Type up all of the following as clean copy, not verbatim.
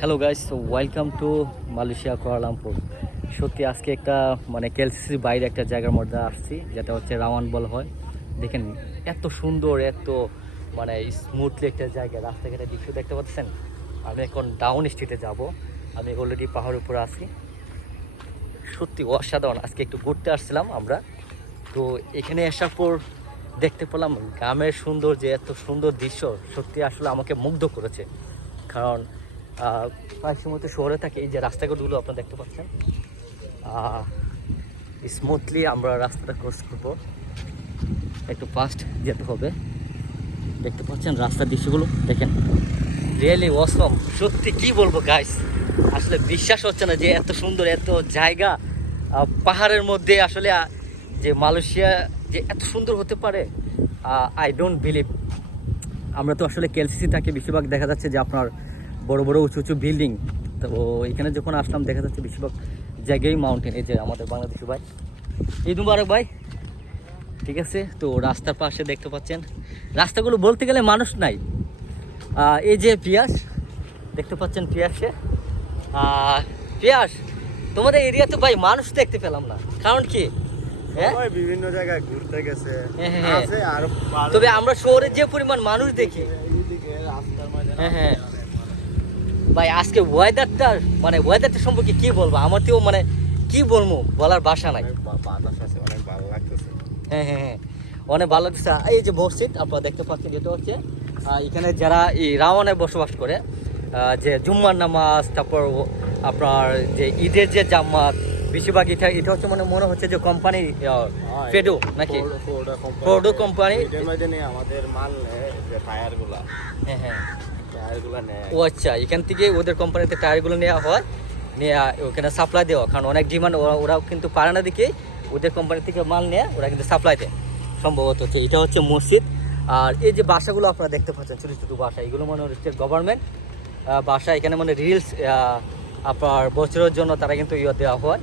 Hello guys, so welcome to Malaysia Kuala Lumpur. সত্যি আজকে একটা কেএলসিসির বাইরে একটা জায়গার মধ্যে আসছি, যেটা হচ্ছে রাওয়ান বল হয়। দেখেন এত সুন্দর, এত স্মুথলি একটা জায়গা, রাস্তাঘাটে দৃশ্য দেখতে পাচ্ছেন। আমি এখন ডাউন স্ট্রিটে যাব। আমি অলরেডি পাহাড়ের উপরে আছি। সত্যি অসাধারণ। আজকে একটু ঘুরতে আসছিলাম আমরা, তো এখানে আসার পর দেখতে পেলাম গ্রামের সুন্দর, যে এত সুন্দর দৃশ্য সত্যি আসলে আমাকে মুগ্ধ করেছে। কারণ প্রায় সময় তো শহরে থাকে, এই যে রাস্তাঘাটগুলো আপনারা দেখতে পাচ্ছেন, স্মুথলি আমরা রাস্তাটা ক্রস করবো, একটু ফাস্ট যেতে হবে। দেখতে পাচ্ছেন রাস্তার দৃশ্যগুলো, দেখেন রিয়েলি অসম। সত্যি কি বলবো গাইস, আসলে বিশ্বাস হচ্ছে না যে এত সুন্দর এত জায়গা পাহাড়ের মধ্যে আসলে যে মালয়েশিয়া যে এত সুন্দর হতে পারে, আই ডোন্ট বিলিভ। আমরা তো আসলে কেএলসিসি থাকে, বেশিরভাগ দেখা যাচ্ছে যে আপনার বড় বড় উঁচু উঁচু বিল্ডিং। তো এখানে যখন আসলাম দেখা যাচ্ছে বেশিরভাগ জায়গায় মাউন্টেন। এই যে আমাদের বাংলাদেশি ভাই, ঈদ মুবারক ভাই। ঠিক আছে, তো রাস্তার পাশে দেখতে পাচ্ছেন রাস্তাগুলো বলতে গেলে মানুষ নাই। এই যে পিয়াস দেখতে পাচ্ছেন, পিয়াসে পিয়াস তোমাদের এরিয়াতে ভাই মানুষ দেখতে পেলাম না, কারণ কি? হ্যাঁ, বিভিন্ন জায়গায় ঘুরতে গেছে। হ্যাঁ, তবে আমরা শহরে যে পরিমাণ মানুষ দেখি। হ্যাঁ ভাই, আজকে ওয়েদারটা সম্পর্কে কি বলবো, আমার তো কি বলবো, বলার ভাষা নাই। অনেক ভালো লাগতেছে। হ্যাঁ, অনেক ভালো লাগছে। এই যে মসজিদ আপনারা দেখতে পাচ্ছেন, যেটা হচ্ছে এখানে যারা এই রাওয়ানে বসবাস করে, যে জুম্মার নামাজ, তারপর আপনার যে ঈদের যে জামাত, বেশিরভাগ এটা হচ্ছে মনে হচ্ছে যে কোম্পানি ফেডো নাকি ফোর্ডো কোম্পানি আমাদের মাল টায়ারগুলা। হ্যাঁ, টায়ারগুলা নেয়। ও আচ্ছা, এখান থেকে ওদের কোম্পানিতে টায়ারগুলো নেওয়া হয়, নিয়ে ওখানে সাপ্লাই দেওয়া। কারণ অনেক ডিমান্ড, ওরাও কিন্তু পারে না দিকে ওদের কোম্পানি থেকে মাল নেয়, ওরা কিন্তু সাপ্লাই দেয় সম্ভবত হচ্ছে। এটা হচ্ছে মসজিদ। আর এই যে বাসাগুলো আপনারা দেখতে পাচ্ছেন, ছোটো ছোটো বাসা, এগুলো মনে হচ্ছে গভর্নমেন্ট বাসা। এখানে রিলস আপনার বছরের জন্য তারা কিন্তু দেওয়া হয়।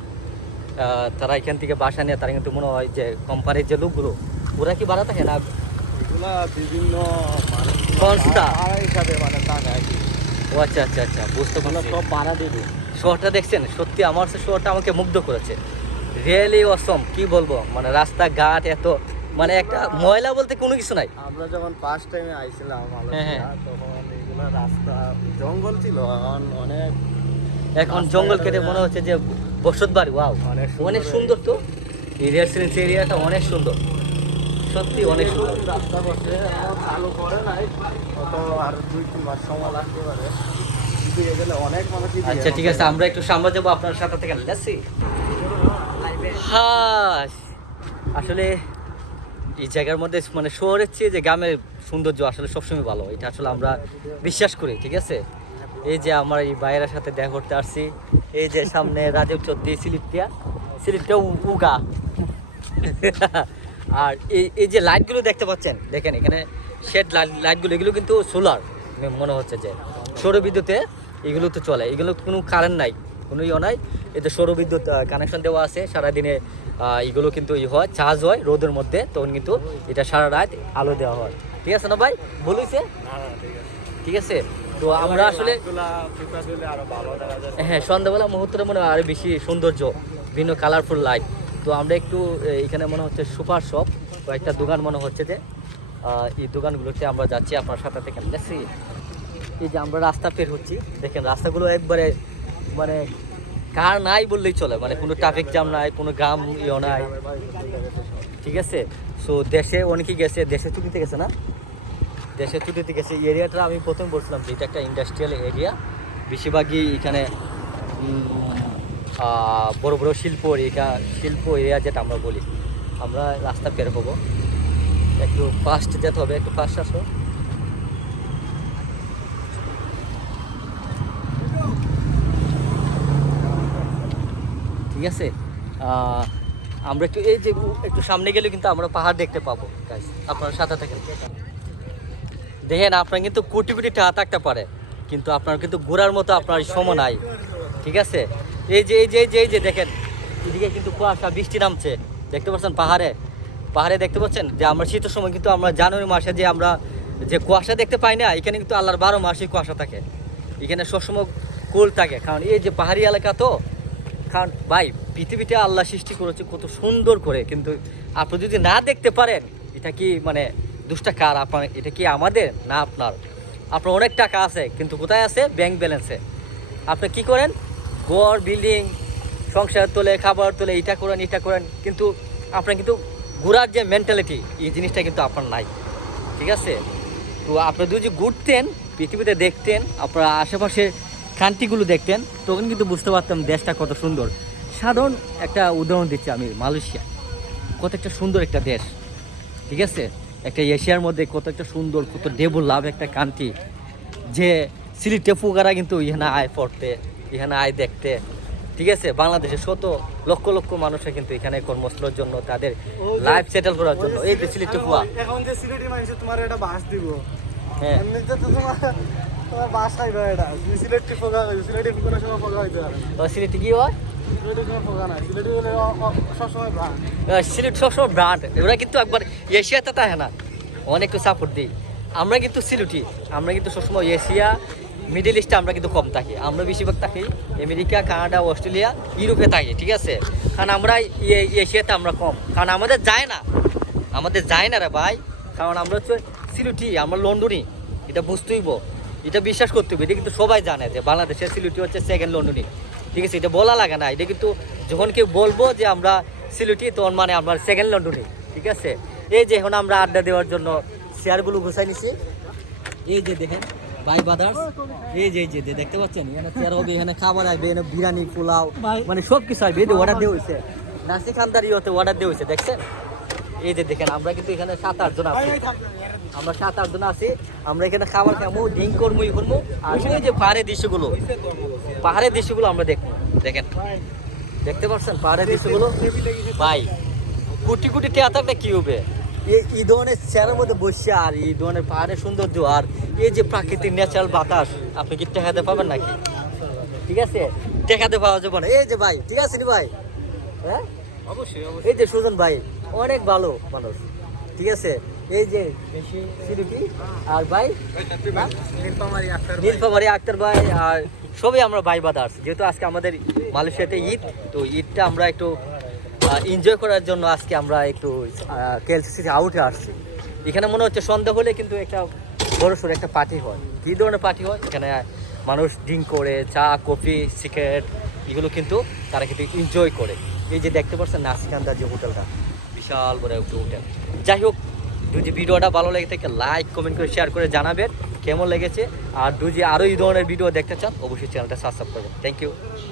তারা এখান থেকে বাসা নিয়ে তারা কিন্তু মনে হয় যে কোম্পানির যে লোকগুলো, ওরা কি ভাড়া থাকে না, এগুলা বিভিন্ন সংস্থা হিসাবে টাকা। ও আচ্ছা, বুঝতে পারছি। সব ভাড়া দিবে। শহরটা দেখছেন, সত্যি আমার শহরটা আমাকে মুগ্ধ করেছে। রিয়েলি অসম, কি বলবো, রাস্তাঘাট এত একটা ময়লা বলতে কোনো কিছু নাই। আমরা যখন ফার্স্ট টাইমে আইছিলাম তখন এগুলা রাস্তা জঙ্গল ছিল, এখন জঙ্গল কেটে মনে হচ্ছে যে বসত বাড়ি। ওয়াও, অনেক সুন্দর। তো এই রেসিডেন্সি এরিয়াটা অনেক সুন্দর, সত্যি অনেক সুন্দর। রাস্তা করছে, চালু করে নাই, কত আর 2-3 মাস সময় লাগতে পারে। আচ্ছা ঠিক আছে, আমরা একটু সামনে যাবো আপনার সাথে থেকে। হ্যাঁ, আসলে এই জায়গার মধ্যে শহরের চেয়ে যে গ্রামের সৌন্দর্য আসলে সবসময় ভালো, এটা আসলে আমরা বিশ্বাস করি। ঠিক আছে, এই যে আমার এই ভাইয়ের সাথে দেখা করতে আসছি, এই যে সামনে রাজীব চৌধুরী স্লিপটা উগা। আর এই যে লাইটগুলো দেখতে পাচ্ছেন, দেখেন এখানে শেড লাইটগুলো, এগুলো কিন্তু সোলার মনে হচ্ছে যে সৌরবিদ্যুতে এগুলো তো চলে। এগুলো কোনো কারেন্ট নাই, কোনো নাই। এতে সৌরবিদ্যুৎ কানেকশন দেওয়া আছে। সারাদিনে এগুলো কিন্তু হয়, চার্জ হয় রোদের মধ্যে, তখন কিন্তু এটা সারা রাত আলো দেওয়া হয়। ঠিক আছে না ভাই, বলেছে? ঠিক আছে, তো আমরা আসলে হ্যাঁ, সন্ধ্যাবেলা মুহূর্তটা আরো বেশি সৌন্দর্য, বিভিন্ন কালারফুল লাইট। তো আমরা একটু এখানে মনে হচ্ছে সুপার শপ, কয়েকটা দোকান মনে হচ্ছে যে এই দোকানগুলোতে আমরা যাচ্ছি আপনার সাথে থেকে। এই যে আমরা রাস্তা পের হচ্ছি, দেখেন রাস্তাগুলো একবারে কার নাই বললেই চলে, কোনো ট্রাফিক জ্যাম নাই, কোনো গ্রাম নাই। ঠিক আছে, সো দেশে অনেকে গেছে, দেশে ছুটিতে গেছে না, দেশের ছুটিতে গেছে। এই এরিয়াটা আমি প্রথম বলছিলাম যে এটা একটা ইন্ডাস্ট্রিয়াল এরিয়া, বেশিরভাগই এখানে বড় বড় শিল্প এরিয়া যেটা আমরা বলি। আমরা রাস্তা বের হবো, একটু ফাস্ট যেতে হবে, একটু ফাস্ট আসো। ঠিক আছে, আমরা একটু সামনে গেলে কিন্তু আমরা পাহাড় দেখতে পাবো। আপনার সাথে থাকেন, দেখেন আপনার কিন্তু কোটি কোটি টাকা থাকতে পারে, কিন্তু আপনার কিন্তু ঘোরার মতো আপনার সময় নাই। ঠিক আছে, এই যে দেখেন এদিকে কিন্তু কুয়াশা, বৃষ্টি নামছে, দেখতে পাচ্ছেন পাহাড়ে দেখতে পাচ্ছেন যে আমরা শীতের সময় কিন্তু আমরা জানুয়ারি মাসে যে আমরা যে কুয়াশা দেখতে পাই না, এখানে কিন্তু আল্লাহর 12 মাসই কুয়াশা থাকে। এখানে সবসময় কুল থাকে, কারণ এই যে পাহাড়ি এলাকা তো। কারণ ভাই পৃথিবীতে আল্লাহ সৃষ্টি করেছে কত সুন্দর করে, কিন্তু আপনি যদি না দেখতে পারেন, এটা কি মানে দুষ্টা কার? আপনার এটা কি আমাদের না আপনার? আপনার অনেক টাকা আছে, কিন্তু কোথায় আছে? ব্যাংক ব্যালেন্সে। আপনি কি করেন? ঘর বিল্ডিং সংসার তোলে, খাবার তোলে, এটা করেন, কিন্তু আপনার কিন্তু ঘোরার যে মেন্টালিটি, এই জিনিসটা কিন্তু আপনার নাই। ঠিক আছে? তো আপনি যদি ঘুরতেন, পৃথিবীতে দেখতেন, আপনার আশেপাশের কান্ট্রিগুলো দেখতেন, তখন কিন্তু বুঝতে পারতাম দেশটা কত সুন্দর। সাধারণ একটা উদাহরণ দিচ্ছি আমি, মালয়েশিয়া কত একটা সুন্দর একটা দেশ। ঠিক আছে? একটা এশিয়ার মধ্যে কত একটা সুন্দর, কত ডেভেলপ একটা কান্ট্রি, যে সিলেটে ফুকারা কিন্তু এখানে আয় পড়তে, এখানে আয় দেখতে। ঠিক আছে? বাংলাদেশে শত লক্ষ লক্ষ মানুষের কিন্তু এখানে কর্মস্থলের জন্য, তাদের লাইফ সেটেল করার জন্য এই যে সিলেটে ফুয়া। এখন যে সিলেটি মানুষ তোমার এটা বাস দিব, হ্যাঁ, এমনিতে তো তোমার বাস খাইবে এটা। তুমি সিলেটি ফোকা খাইবে, সিলেটি ফোকার সময় ফোকা হইতে পারে না। তো সিলেটে কি হয়? সিলেটি কোনো ফোকা নাই, সিলেটি হলে সবসময় ব্রান্ড। সিলেট সবসময় ব্রান্ড, এরা কিন্তু একবার এশিয়াতে থাকে না, অনেকটা সাপোর্ট দিই। আমরা কিন্তু সিলেটি, আমরা কিন্তু সবসময় এশিয়া মিডল ইস্টে আমরা কিন্তু কম থাকি। আমরা বেশিরভাগ থাকি আমেরিকা, কানাডা, অস্ট্রেলিয়া, ইউরোপে থাকি। ঠিক আছে? কারণ আমরা এশিয়াতে আমরা কম, কারণ আমাদের যায় না রে ভাই। কারণ আমরা হচ্ছে সিলেটি, আমরা লন্ডনী, এটা বুঝতেইব, এটা বিশ্বাস করতে হবে। এটা কিন্তু সবাই জানে যে বাংলাদেশের সিলেটি হচ্ছে সেকেন্ড লন্ডনী। ঠিক আছে? এটা বলা লাগে না, এটা কিন্তু যখন কেউ বলবো যে আমরা সিলেটি, তখন মানে আমরা সেকেন্ড লন্ডনী। ঠিক আছে? এই যে এখন আমরা আড্ডা দেওয়ার জন্য চেয়ারগুলো গুছাই নিছি, এই যে দেখেন ভাই বাদার্স, এই যে দেখতে পাচ্ছেন, এখানে চেয়ার হবে, এখানে খাবার আসবে, এখানে বিরিয়ানি, পোলাও, মানে সব কিছু আসবে। এই যে অর্ডার দেওয়া হয়েছে, নাসি খানদারি হতে অর্ডার দেওয়া হয়েছে, দেখছেন? এই যে দেখেন, আমরা কিন্তু এখানে 7-8 জন আছি, আমরা 7-8 জন আছি। আমরা এখানে খাবার খাবো, ড্রিঙ্ক করবো, ই করবো, আর এই যে পাহাড়ের দৃশ্যগুলো আমরা দেখবো। দেখেন, দেখতে পাচ্ছেন পাহাড়ের দৃশ্যগুলো ভাই, কোটি কোটি টাকা থাকলে কি হবে? এই ধরনের চেয়ারের মধ্যে বসে, আর এই ধরনের পাহাড়ের সৌন্দর্য, আর এই যে প্রাকৃতিক ন্যাচারাল বাতাস, আপনি কি টেকাতে পাবেন নাকি? ঠিক আছে? টেকাতে পাওয়া যাবে না। এই যে ভাই, ঠিক আছে নি ভাই? হ্যাঁ, অবশ্যই এই যে সুজন ভাই অনেক ভালো মানুষ। ঠিক আছে? এই যে সিলেটি, আর ভাই নীলফামারী আক্তার ভাই, আর সবই আমরা ভাই বাদার্স। যেহেতু আজকে আমাদের মালয়েশিয়াতে ঈদ, তো ঈদটা আমরা একটু এনজয় করার জন্য আজকে আমরা একটু কেএলসিসি আউটে আসছি। এখানে মনে হচ্ছে সন্ধ্যা হলে কিন্তু একটা বড়সড় একটা পার্টি হয়। কী ধরনের পার্টি হয়? এখানে মানুষ ড্রিঙ্ক করে, চা, কফি, সিগারেট, এগুলো কিন্তু তারা কিন্তু এনজয় করে। এই যে দেখতে পাচ্ছেন নাসিকান্দার যে হোটেলটা, বিশাল বড় একটা হোটেল। যাই হোক, যদি ভিডিওটা ভালো লেগে থাকে লাইক, কমেন্ট করে, শেয়ার করে জানাবেন কেমন লেগেছে। আর যদি আরও এই ধরনের ভিডিও দেখতে চান, অবশ্যই চ্যানেলটা সাবস্ক্রাইব করবেন। Thank you.